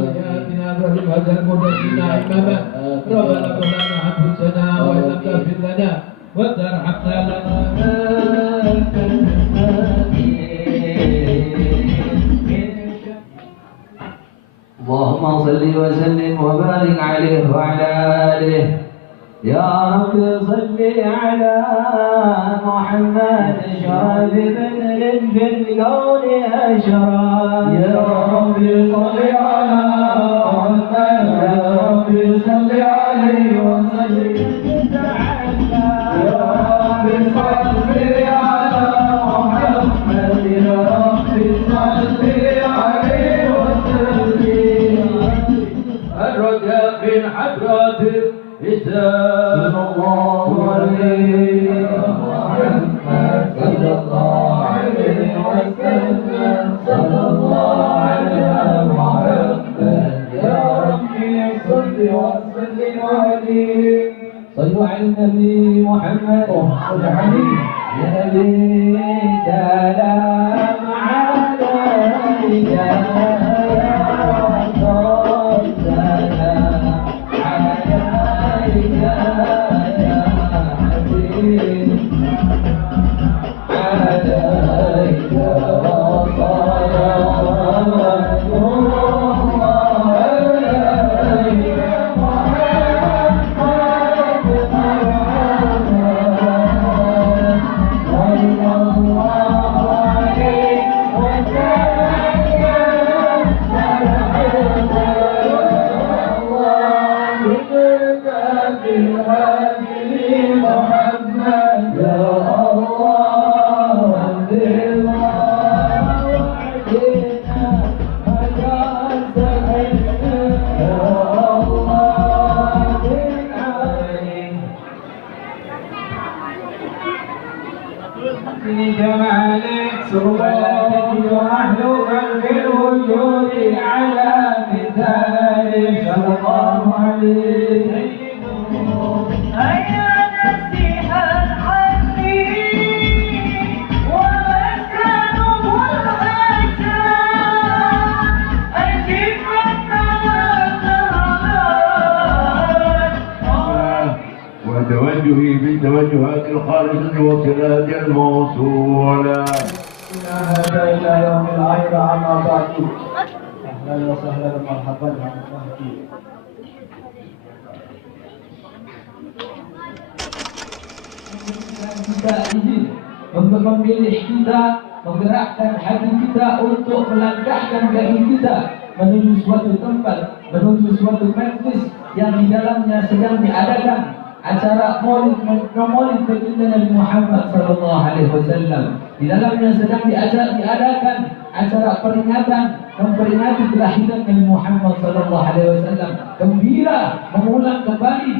آتنا برحمتك هذا المدرسين إماما ربنا ظلمنا أنفسنا وإن لم تغفر لنا وترحمنا اللهم صل وسلم وبارك عليه وعلى آله. يا رب صل على محمد شرف بدر في الكون أشرف. يا رب صل على محمد يا رب صل عليه وسلم. يا رب صل على محمد يا رب صل عليه وسلم. الرجاء من حضرة صلى الله عليه محمد صلى الله عليه وسلم. صلى الله على محمد يا ربي صل وسلم عليه. صلوا على النبي محمد صل عليه يا نبي سلام عليك يا رسول سلام عليك يا حبيب عليك جمالك ولا تجد مخلوقا في الوجود على مثالك. صلى الله عليه. أيا نسيح الحنين ومسكنه الغشاء أجب وتوجهي بالتوجهات الخالصة والصلاة الموصولة. هذا إلى يوم الآخرة. أما بعد أهلا وسهلا مرحبا kita izin untuk memilih kita, menggerakkan hati kita untuk melangkahkan kaki kita menuju suatu tempat, menuju suatu majlis yang di dalamnya sedang diadakan acara maulid baginda Nabi Muhammad sallallahu alaihi wasallam. Di dalamnya sedang diadakan acara peringatan memperingati kelahiran Nabi Muhammad sallallahu alaihi wasallam. Gembira mengulang kembali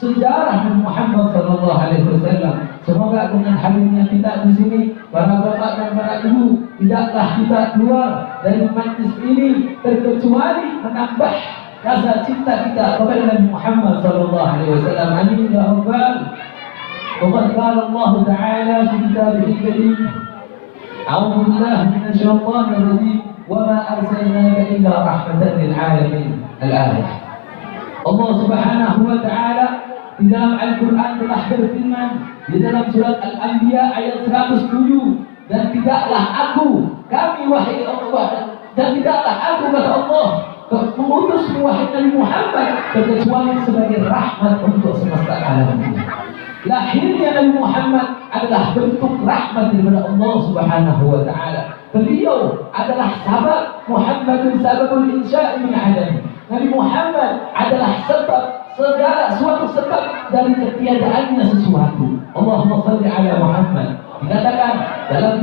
sejarah Nabi Muhammad sallallahu alaihi wasallam. Semoga dengan hadirnya kita di sini, para bapak dan para ibu, tidaklah kita keluar dari majlis ini terkecuali menambah rasa cinta kita kepada Nabi Muhammad sallallahu alaihi wasallam. Amin ya rabbal. Waqad qala Allah Ta'ala fi kitabihil karim, A'udzu billahi minasy syaithanir rajim, wa ma arsalnaka illa rahmatan lil alamin. Al-ayah. Allah Subhanahu wa Ta'ala di dalam Al-Quran telah berfirman di dalam surat Al-Anbiya ayat 107, dan tidaklah kami wahai Allah, dan tidaklah aku kata Allah mengutus wahai Nabi Muhammad kecuali sebagai rahmat untuk semesta alam ini. Lahirnya Nabi Muhammad adalah bentuk rahmat daripada Allah Subhanahu wa Ta'ala. Beliau adalah sabab, Muhammadun sababul insya'i min adam. Nabi Muhammad adalah segala suatu sebab dari ketiadaannya sesuatu. Allahumma salli ala Muhammad. Dikatakan dalam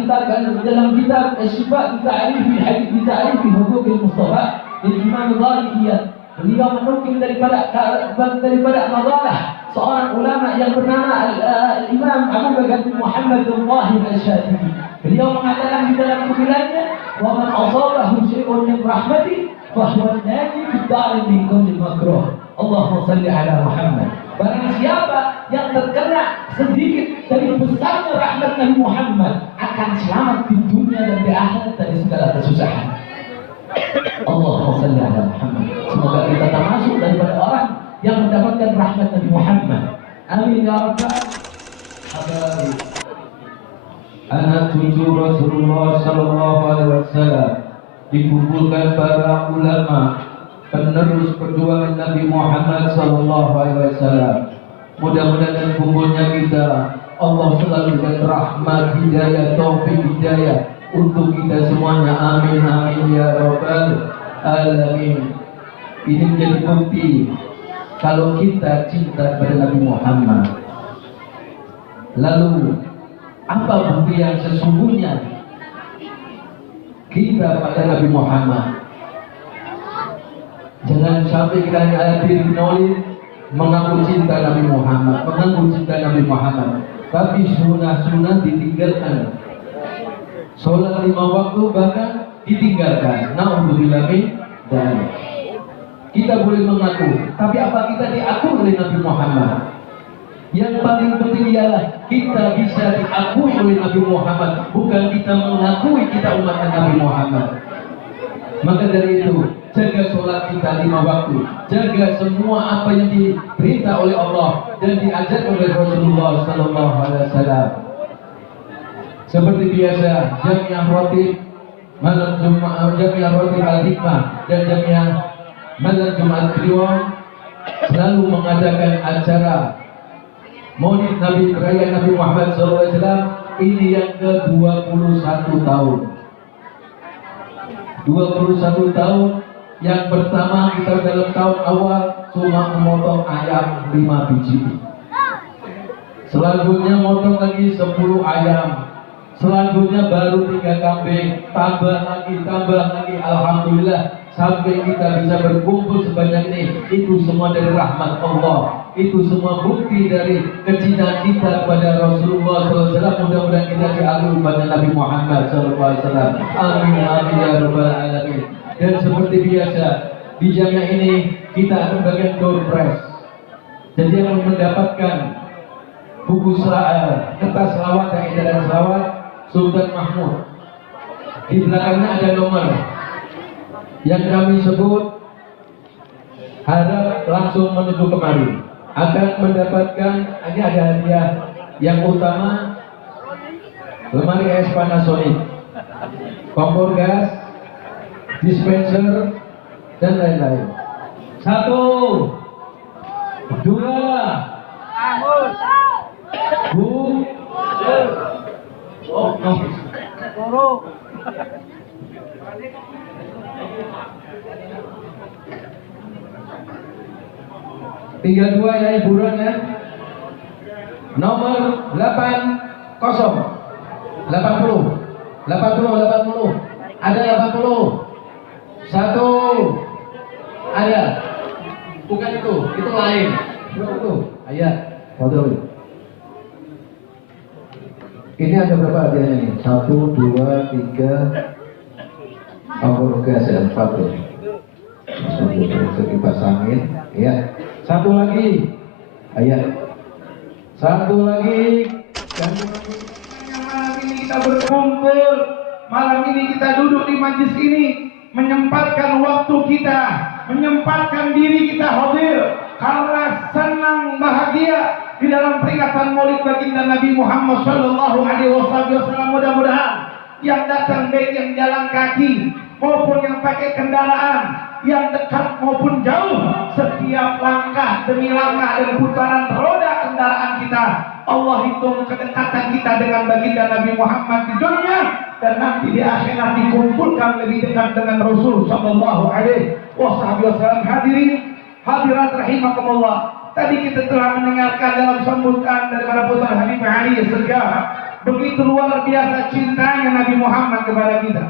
kitab Asy-Syifa bi ta'rifi huquqil Mustafa dari Imam Ghazali, beliau menukil daripada madalah seorang ulama yang bernama Imam Abu Bakar bin Muhammad bin Wahid Al-Syatibi. Beliau mengatakan di dalam nukilannya, wa man asabahu syai'un min rahmati fa huwa naji fi darin min kulli makruh. Allahumma salli ala Muhammad. Barang siapa yang terkena sedikit dari besarnya rahmat Nabi Muhammad akan selamat di dunia dan di akhirat dari segala kesusahan. Allahumma salli ala Muhammad. Semoga kita termasuk daripada orang yang mendapatkan rahmat Nabi Muhammad. Amin ya rabbal alamin. Anak cucu Rasulullah Sallallahu Alaihi Wasallam dikumpulkan para ulama penerus perjuangan Nabi Muhammad Sallallahu Alaihi Wasallam. Mudah-mudahan kumpulnya kita Allah selalu berikan rahmat, hidayah, taufik, hidayah untuk kita semuanya. Amin amin ya rabbal alamin. Ini menjadi bukti kalau kita cinta pada Nabi Muhammad. Lalu apa bukti yang sesungguhnya kita pada Nabi Muhammad? Jangan sampai kita hanya hadir di maulid mengaku cinta Nabi Muhammad, mengaku cinta Nabi Muhammad, tapi sunnah-sunnah ditinggalkan. Sholat 5 waktu bahkan ditinggalkan. Na'udzubillah min dzalik. Kita boleh mengaku, tapi apa kita diakui oleh Nabi Muhammad? Yang paling penting ialah kita bisa diakui oleh Nabi Muhammad, bukan kita mengakui kita umat Nabi Muhammad. Maka dari itu, jaga sholat kita 5 waktu, jaga semua apa yang diperintah oleh Allah dan diajarkan oleh Rasulullah Sallallahu Alaihi Wasallam. Seperti biasa, jamiah rotib malam Jumat, jamiah rotib al-hikmah dan jamiah malam Jumat Kliwon selalu mengadakan acara Maulid Nabi perayaan Nabi Muhammad SAW. Ini yang ke-21 tahun. 21 tahun. Yang pertama kita dalam tahun awal cuma memotong ayam 5 biji. Selanjutnya motong lagi 10 ayam. Selanjutnya baru 3 kambing, tambah lagi, alhamdulillah sampai kita bisa berkumpul sebanyak ini. Itu semua dari rahmat Allah. Itu semua bukti dari kecintaan kita kepada Rasulullah SAW. Mudah-mudahan kita diakui pada Nabi Muhammad SAW. Amin amin ya rabbal alamin. Dan seperti biasa di jamiah ini kita akan bagian door prize. Jadi yang mendapatkan buku kertas selawat dan edaran selawat Sultan Mahmud. Di belakangnya ada nomor yang kami sebut, harap langsung menuju kemari akan mendapatkan. Ini ada hadiah yang utama, lemari es Panasonic, kompor gas, dispenser dan lain-lain. 1, 2, Bu. Oh, no. Tinggal 2 ya hiburan ya. Nomor 80 ada 80. 1 ada. Bukan itu lain. Itu. Ayat. Foto. Ini ada berapa hadiahnya nih? 1, 2, 3 kompor gas ya, 4 ya. Bisa dipasangin ya. 1 lagi. Ayat. 1 lagi. Dan malam ini kita berkumpul, malam ini kita duduk di majlis ini, menyempatkan waktu kita, menyempatkan diri kita hadir karena senang bahagia di dalam peringatan Maulid baginda Nabi Muhammad Sallallahu Alaihi Wasallam. Mudah-mudahan yang datang baik yang jalan kaki maupun yang pakai kendaraan, yang dekat maupun jauh, setiap langkah demi langkah dan putaran roda kendaraan kita, Allah hitung kedekatan kita dengan baginda Nabi Muhammad di dunia, dan nanti di akhirat dikumpulkan lebih dekat dengan Rasul Sallallahu Alaihi Wasallam. Hadirin hadirat rahimakumullah, tadi kita telah mendengarkan dalam sambutan daripada putra Habib Ali Segaf, begitu luar biasa cintanya Nabi Muhammad kepada kita,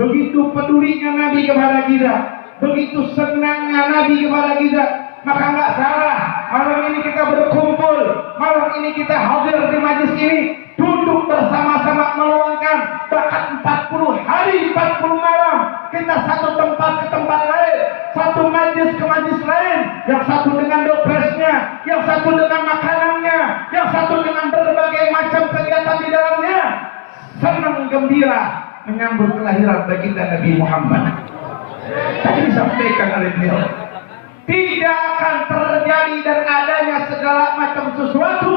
begitu pedulinya Nabi kepada kita, begitu senangnya Nabi kepada kita. Maka nggak salah malam ini kita berkumpul, malam ini kita hadir di majlis ini, duduk bersama-sama meluangkan bahkan 40 hari 40 malam kita satu tempat ke tempat lain, satu majlis ke majlis lain, yang satu dengan dopresnya, yang satu dengan makanannya, yang satu dengan berbagai macam kegiatan di dalamnya, senang gembira menyambut kelahiran baginda Nabi Muhammad. Tadi disampaikan oleh beliau, tidak akan terjadi dan adanya segala macam sesuatu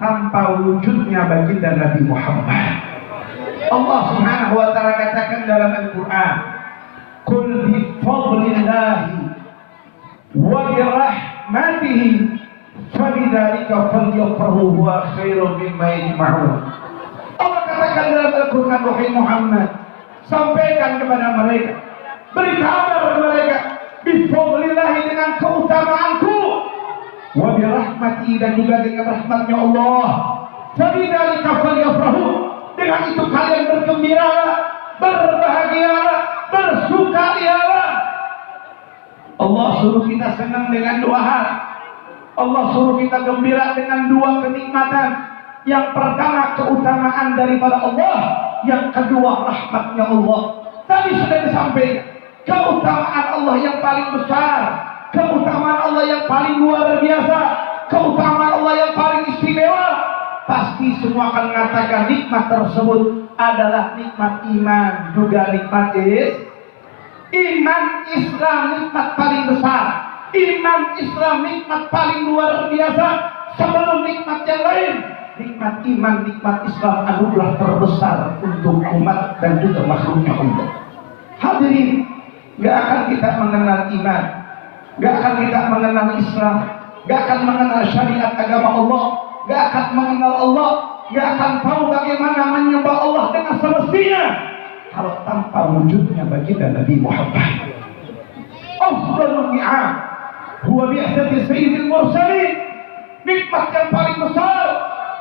tanpa wujudnya baginda Nabi Muhammad. Allah Subhanahu wa taala katakan dalam Al-Qur'an, "Qul bi fadlillahi wa bi rahmatihi fabidzalika falyafrahu huwa khairum mimma yajma'un." Allah katakan dalam Al-Qur'an, wahai Muhammad, sampaikan kepada mereka, beri kabar kepada mereka, bi fadlillahi, dengan keutamaanku, wa bi rahmati, dan juga dengan rahmatnya Allah, fabidzalika falyafrahu, dengan itu kalian bergembiralah, berbahagialah, bersukarialah. Allah suruh kita senang dengan dua hal. Allah suruh kita gembira dengan dua kenikmatan. Yang pertama keutamaan daripada Allah, yang kedua rahmatnya Allah. Tadi sudah disampaikan, keutamaan Allah yang paling besar, keutamaan Allah yang paling luar biasa, keutamaan Allah yang paling istimewa. Pasti semua akan mengatakan nikmat tersebut adalah nikmat iman, juga nikmat iman Islam, nikmat paling besar. Iman Islam nikmat paling luar biasa sebelum nikmat yang lain. Nikmat iman, nikmat Islam anugerah terbesar untuk umat dan juga makhluknya Allah. Hadirin, gak akan kita mengenal iman, gak akan kita mengenal Islam, gak akan mengenal syariat agama Allah, gak akan mengenal Allah, gak akan tahu bagaimana menyembah Allah dengan semestinya kalau tanpa wujudnya baginda Nabi Muhammad. Afdalul ni'am huwa bi'atsati sayyidil mursalin. Nikmat yang paling besar,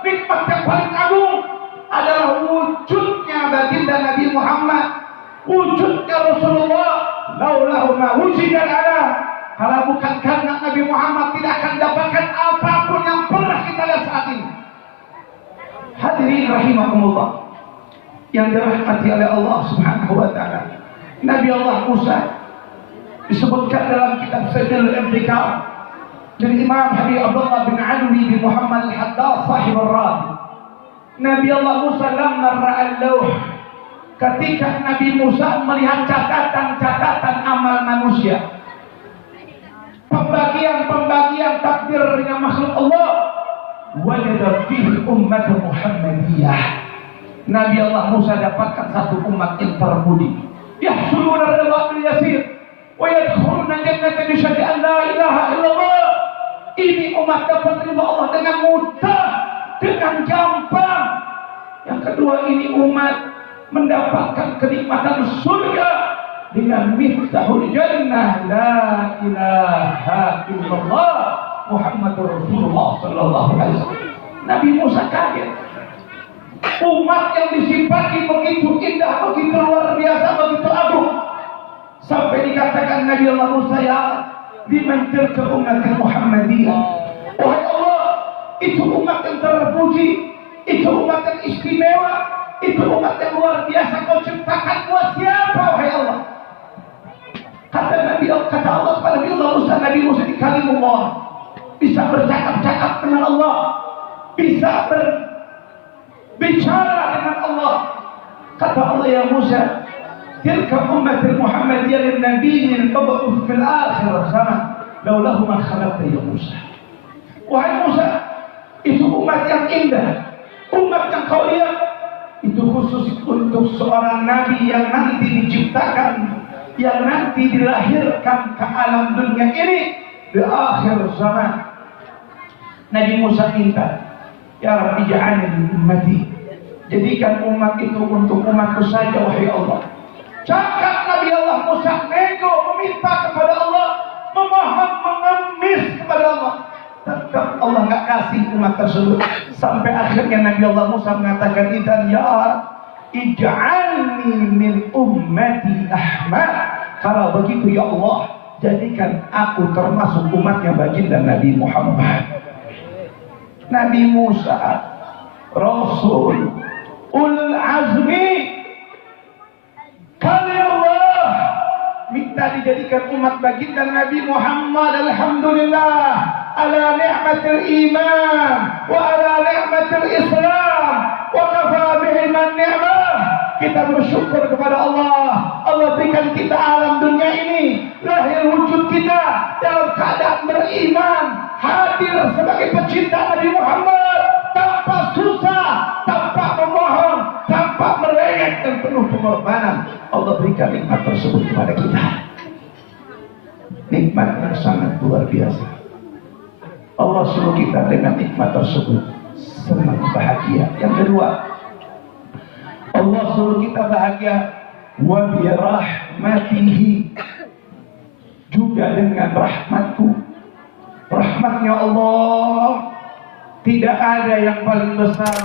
nikmat yang paling agung adalah wujudnya baginda Nabi Muhammad, wujudnya Rasulullah. Laulahu ma wujidan ala, kalau bukan karena Nabi Muhammad tidak akan dapatkan apapun yang pernah kita lihat saat ini. Hadirin rahimakumullah yang dirahmati oleh Allah Subhanahu wa taala. Nabi Allah Musa disebutkan dalam kitab Sayyidul Intiqam dari Imam Habib Abdullah bin Alwi bin Muhammad al-Haddad sahib al-Radi. Nabi Allah Musa lamma ra'al lawh, ketika Nabi Musa melihat catatan-catatan amal manusia, pembagian takdir dengan makhluk Allah, wajada fihi ummat Muhammadiyah. Nabi Allah Musa dapatkan satu umat yang terpuji, yahsuluna ridha bil yasir wa yadkhuluna jannata bi syahadati an la ilaha illallah. Ini umat dapat ridha Allah dengan mudah, dengan gampang. Yang kedua, ini umat mendapatkan kenikmatan surga dengan miftahul jannah, la ilaha illallah Muhammadur Rasulullah sallallahu alaihi wasallam. Nabi Musa kaget. Umat yang disifati begitu indah, begitu luar biasa, begitu agung, sampai dikatakan Nabi Allah Musa, ya liman tilka umat Muhammadiyah. Wahai Allah, itu umat yang terpuji, itu umat yang istimewa, itu umat yang luar biasa. Kau ciptakan buat siapa, wahai Allah? Kata Allah kepada Nabi Allah Musa, Nabi Musa di kalimullah, bisa bercakap-cakap dengan Allah, bisa berbicara dengan Allah. Kata Allah, ya Musa, tilka ummatul Muhammadiyah lin nabiyyin tab'u fil akhir zaman laulahu ma khalaqta ya Musa. Wahai Musa, itu umat yang indah, umat yang kau lihat itu khusus untuk seorang nabi yang nanti diciptakan, yang nanti dilahirkan ke alam dunia ini di akhir zaman. Nabi Musa minta, ya Rabbi ja'alni min ummati, jadikan umat itu untuk umatku saja wahai Allah. Cakap Nabi Allah Musa nego, meminta kepada Allah, memohon, mengemis kepada Allah. Tetap Allah nggak kasih umat tersebut. Sampai akhirnya Nabi Allah Musa mengatakan, idan ya ij'alni min ummati Ahmad. Kalau begitu ya Allah, jadikan aku termasuk umatnya baginda Nabi Muhammad. Nabi Musa Rasul ulul azmi kali Allah minta dijadikan umat baginda Nabi Muhammad. Alhamdulillah ala ni'matil iman wa ala ni'matil islam wa kafa bihi man ni'mah kita bersyukur kepada Allah. Allah berikan kita alam dunia ini, lahir wujud kita dalam keadaan beriman, hadir sebagai pecinta Nabi Muhammad, tanpa susah, tanpa memohon, tanpa merengek dan penuh pengorbanan. Allah berikan nikmat tersebut kepada kita. Nikmat yang sangat luar biasa. Allah suruh kita dengan nikmat tersebut senang, bahagia. Yang kedua, Allah suruh kita bahagia wa bi rahmatihi, juga dengan rahmatku. Rahmatnya Allah tidak ada yang paling besar.